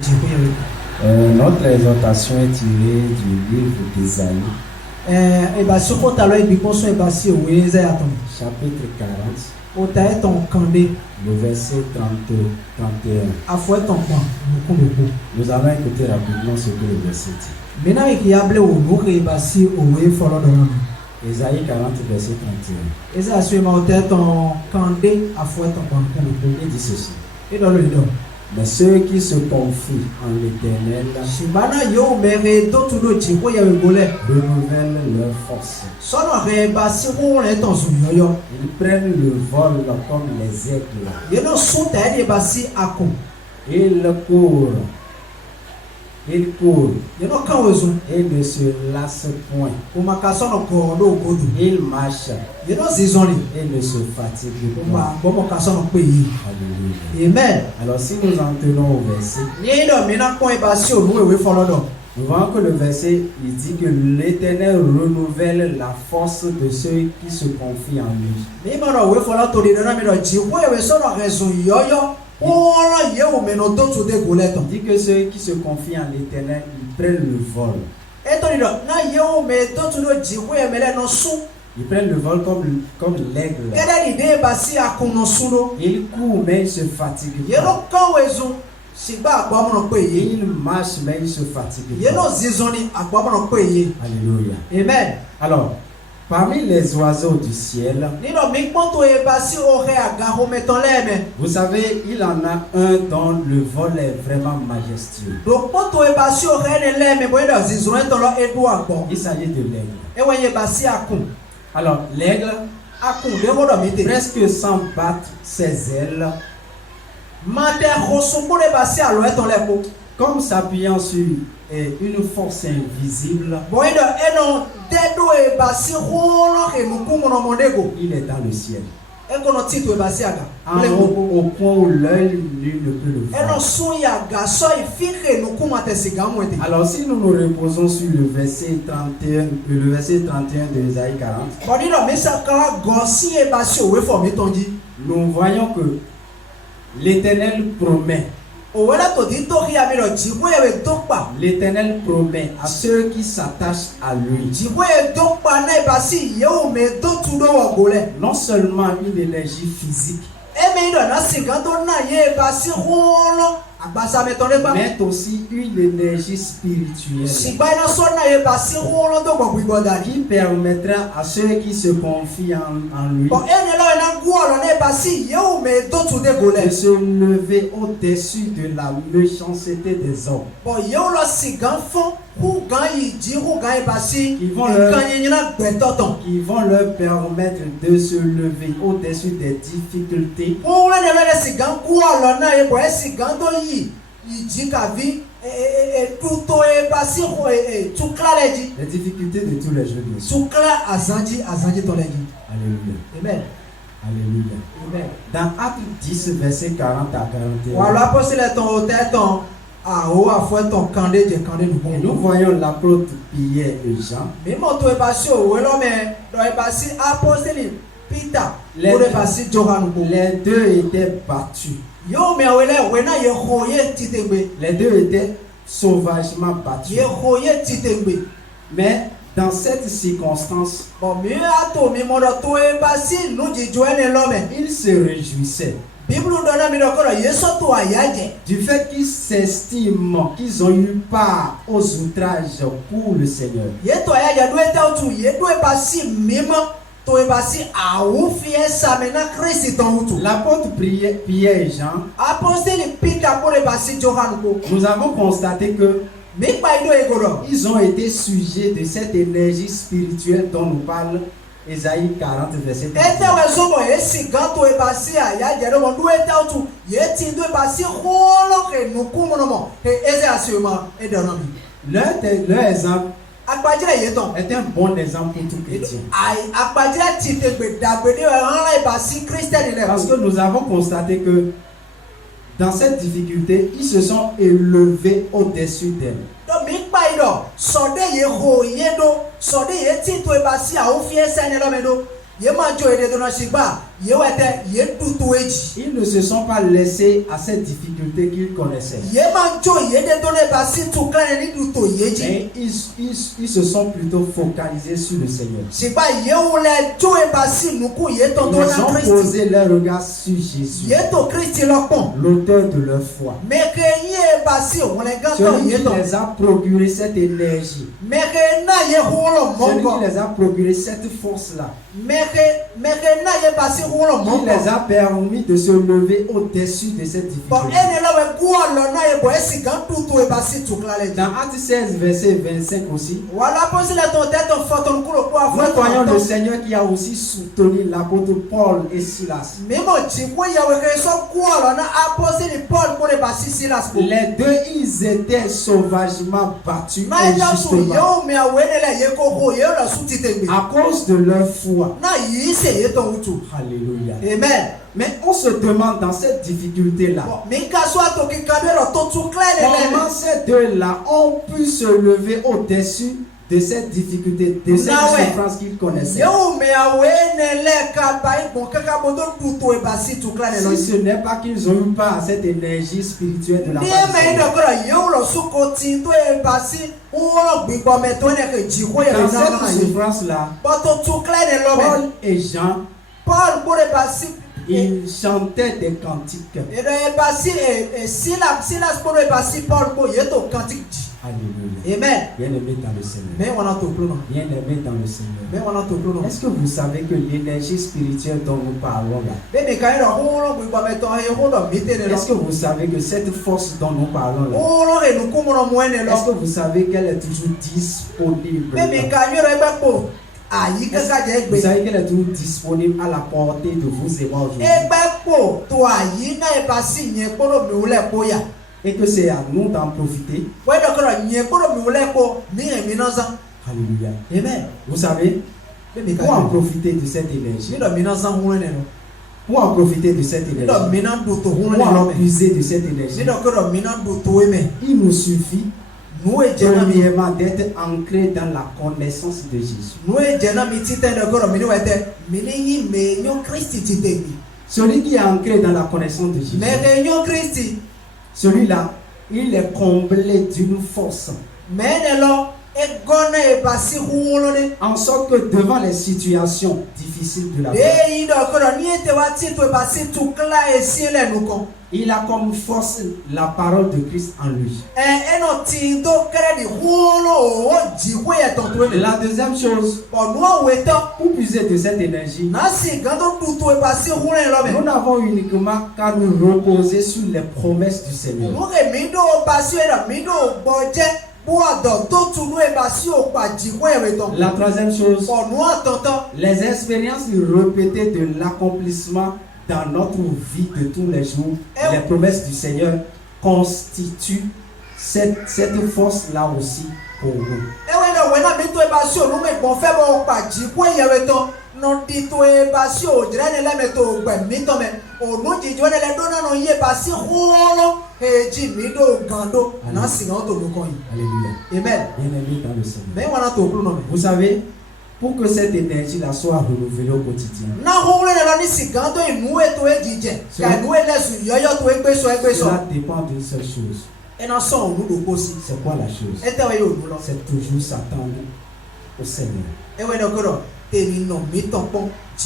Notre exhortation est tirée du livre d'Ésaïe, chapitre 40, le verset 31. Nous allons écouter rapidement ce que le verset dit. Ésaïe 40, verset 31. Il dit ceci. Mais ceux qui se confient en l'Éternel renouvellent leur force. Ils prennent le vol comme les aigles. Ils courent et ne se lassent point. Ils marchent et ne se fatiguent point. Alléluia. Amen. Alors si nous en tenons au verset, nous voyons que le verset il dit que l'Éternel renouvelle la force de ceux qui se confient en lui. Il dit que ceux qui se confient en l'Éternel, ils prennent le vol. Ils prennent le vol comme l'aigle. Ils courent mais ils ne se fatiguent pas. Ils marchent mais ils ne se fatiguent pas. Alléluia. Amen. Alors, parmi les oiseaux du ciel, vous savez, il en a un dont le vol est vraiment majestueux. Il s'agit de l'aigle. Alors, l'aigle, presque sans battre ses ailes, comme s'appuyant sur une force invisible, il est dans le ciel. Au point où l'œil ne peut le voir. Alors si nous nous reposons sur le verset 31 de Ésaïe 40, nous voyons que l'Éternel promet. L'Éternel promet à ceux qui s'attachent à lui non seulement une énergie physique, mais aussi une énergie spirituelle qui permettra à ceux qui se confient en lui de se lever au-dessus de la méchanceté des hommes. Qui vont leur permettre de se lever au-dessus des difficultés les difficultés de tous les jours. Alléluia. Amen. Alléluia. Amen. Dans Actes 10, verset 40 à 41, et nous voyons l'apôtre Pierre et Jean. Les deux étaient battus. Les deux étaient sauvagement battus. Mais dans cette circonstance, ils se réjouissaient du fait qu'ils s'estiment qu'ils ont eu part aux outrages pour le Seigneur. L'apôtre Pierre et Jean, nous avons constaté que ils ont été sujets de cette énergie spirituelle dont nous parle Ésaïe 40, verset 31. Leur exemple est un bon exemple pour tout chrétien. Parce que nous avons constaté que dans cette difficulté, ils se sont élevés au-dessus d'elle. Ils ne se sont pas laissés à cette difficulté qu'ils connaissaient. Mais ils se sont plutôt focalisés sur le Seigneur. Ils ont posé leur regard sur Jésus, l'auteur de leur foi. Celui qui les a procuré cette énergie. Celui qui les a procuré cette force-là. Qui les a permis de se lever au-dessus de cette difficulté. Dans Actes 16, verset 25 aussi, nous voyons le Seigneur qui a aussi soutenu l'apôtre Paul et Silas. Les deux, ils étaient sauvagement battus injustement à cause de leur foi. Alléluia. Amen. Mais on se demande dans cette difficulté-là, comment ces deux-là ont pu se lever au-dessus de cette difficulté, de cette souffrance qu'ils connaissaient. Si ce n'est pas qu'ils ont eu part à cette énergie spirituelle de la part du Seigneur. Dans cette souffrance-là, Paul et Jean, ils chantaient des cantiques. Alléluia. Amen. Bien-aimé dans le Seigneur. Bien-aimé dans le Seigneur. Est-ce que vous savez que l'énergie spirituelle dont nous parlons là, est-ce que vous savez que cette force dont nous parlons là, est-ce que vous savez qu'elle est toujours disponible là? Vous savez qu'elle est toujours disponible à la portée de vous et moi aujourd'hui. Et que c'est à nous d'en profiter. Alléluia. Amen. Vous savez, pour en profiter de cette énergie, pour en profiter de cette énergie, pour en puiser de cette énergie, il nous suffit premièrement d'être ancré dans la connaissance de Jésus. Celui qui est ancré dans la connaissance de Jésus, celui-là, il est comblé d'une force. En sorte que devant les situations difficiles de la vie, il a comme force la parole de Christ en lui. La deuxième chose, pour puiser de cette énergie, nous n'avons uniquement qu'à nous reposer sur les promesses du Seigneur. La troisième chose, les expériences répétées de l'accomplissement dans notre vie de tous les jours, les promesses du Seigneur constituent cette force-là aussi pour nous. Alléluia. Amen. Bien-aimé dans le Seigneur. Vous savez, pour que cette énergie-là soit renouvelée au quotidien, cela dépend d'une seule chose. C'est quoi la chose? C'est toujours s'attendre au Seigneur.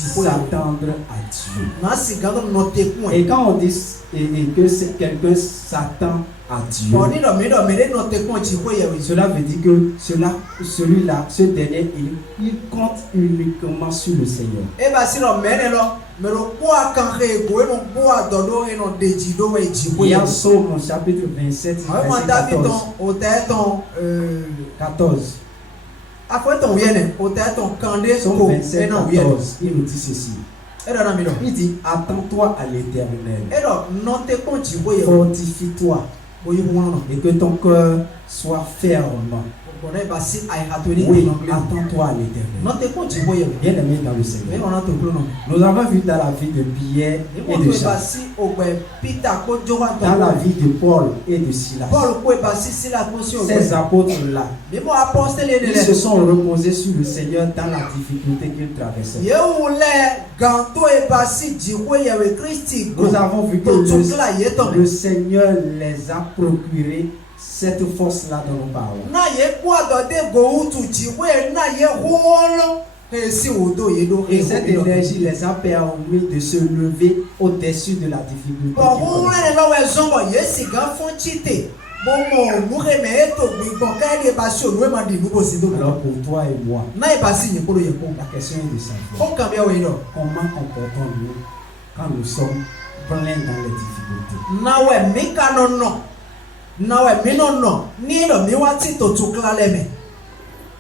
S'attendre à Dieu. Et quand on dit que quelqu'un s'attend à Dieu, cela veut dire que celui-là, ce dernier, il compte uniquement sur le Seigneur. Il y a Psaume chapitre 27, verset 14. Psaume 27, 14, il nous dit ceci. Il dit, attends-toi à l'Éternel, fortifie-toi, et que ton cœur sois ferme. Oui, attends-toi à l'Éternel. Bien aimé dans le Seigneur. Nous avons vu dans la vie de Pierre et de Jacques, dans la vie de Paul et de Silas, ces apôtres-là, ils se sont reposés sur le Seigneur dans la difficulté qu'ils traversaient. Nous avons vu que le Seigneur les a procuré cette force-là dont nous parlons. Et cette énergie les a permis de se lever au-dessus de la difficulté. Alors pour toi et moi, la question est de savoir comment comportons-nous quand nous sommes pleins dans les difficultés.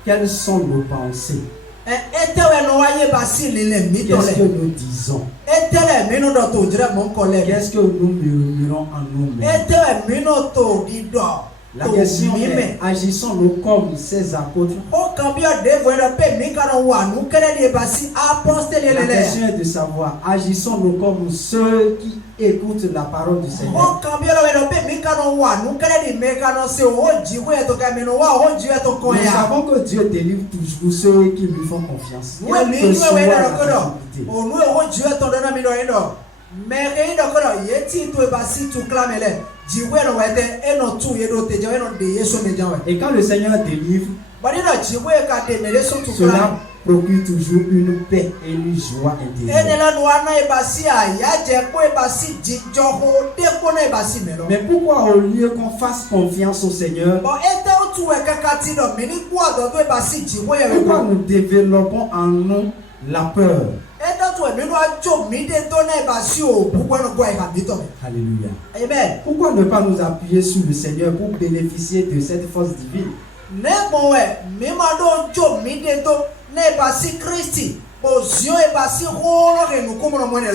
Quelles sont nos pensées? Qu'est-ce que nous disons? Qu'est-ce que nous murmurons en nous-mêmes? La question est, agissons-nous comme ces apôtres? La question est de savoir, agissons-nous comme ceux qui écoutent la parole du Seigneur? Nous savons que Dieu délivre toujours ceux qui lui font confiance. Quelle que soit la difficulté. Et quand le Seigneur délivre, cela procure toujours une paix et une joie intérieure. Mais pourquoi au lieu qu'on fasse confiance au Seigneur, pourquoi nous développons en nous la peur? Alléluia. Amen. Pourquoi ne pas nous appuyer sur le Seigneur pour bénéficier de cette force divine?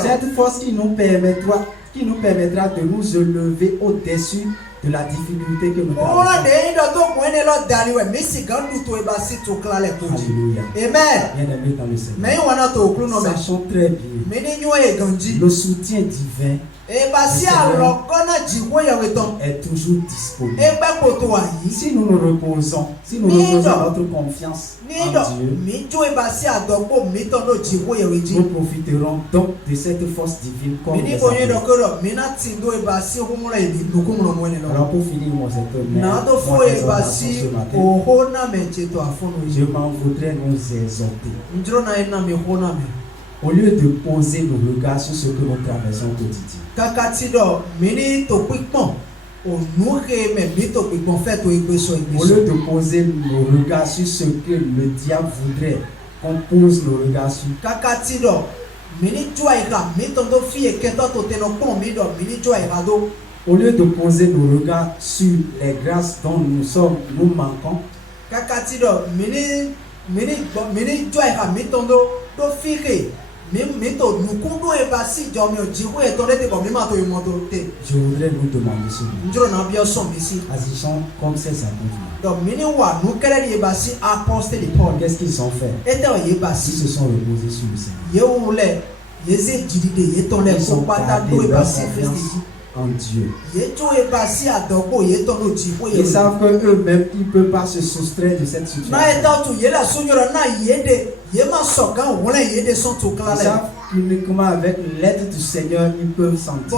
Cette force qui nous permettra de nous élever au-dessus de la difficulté que nous traversons. Alléluia. Bien-aimés dans le Seigneur, sachons très bien, le soutien divin est toujours disponible. Si nous nous reposons, si nous reposons notre confiance en Dieu, nous profiterons donc de cette force divine comme les apôtres. Alors pour finir mon je m'en voudrais nous exhorter. Au lieu de poser nos regards sur ce que nous traversons au quotidien, au lieu de poser nos regards sur ce que le diable voudrait qu'on pose nos regards sur, au lieu de poser nos regards sur les grâces dont nous manquons, je voudrais nous demander ceci. Agissons comme ces apôtres. Qu'est-ce qu'ils ont fait? Ils se sont reposés sur le Seigneur. Ils ont gardé leur confiance en Dieu. Ils savent qu'eux-mêmes, ils ne peuvent pas se soustraire de cette situation. Ils savent qu'uniquement avec l'aide du Seigneur, ils peuvent sentir.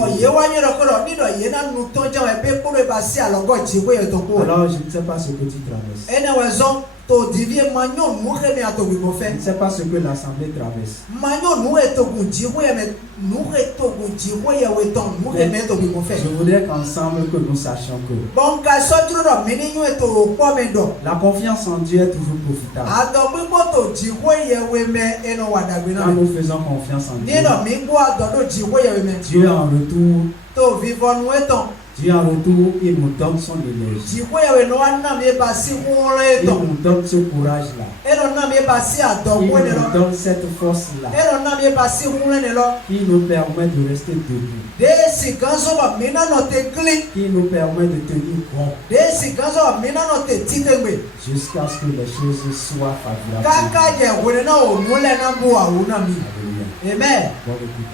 Alors, je ne sais pas ce que tu traverses. Je ne sais pas ce que l'Assemblée traverse. Je voudrais qu'ensemble que nous sachions que la confiance en Dieu est toujours profitable. Quand nous faisons confiance en Dieu, Dieu en retour, il nous donne son énergie. Il nous donne ce courage-là. Il nous donne cette force-là. Il nous permet de rester debout. qui nous permet de tenir bon jusqu'à ce que les choses soient favorables. Amen. Bon, écoute,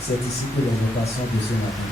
c'est ici que les vocations de ce matin.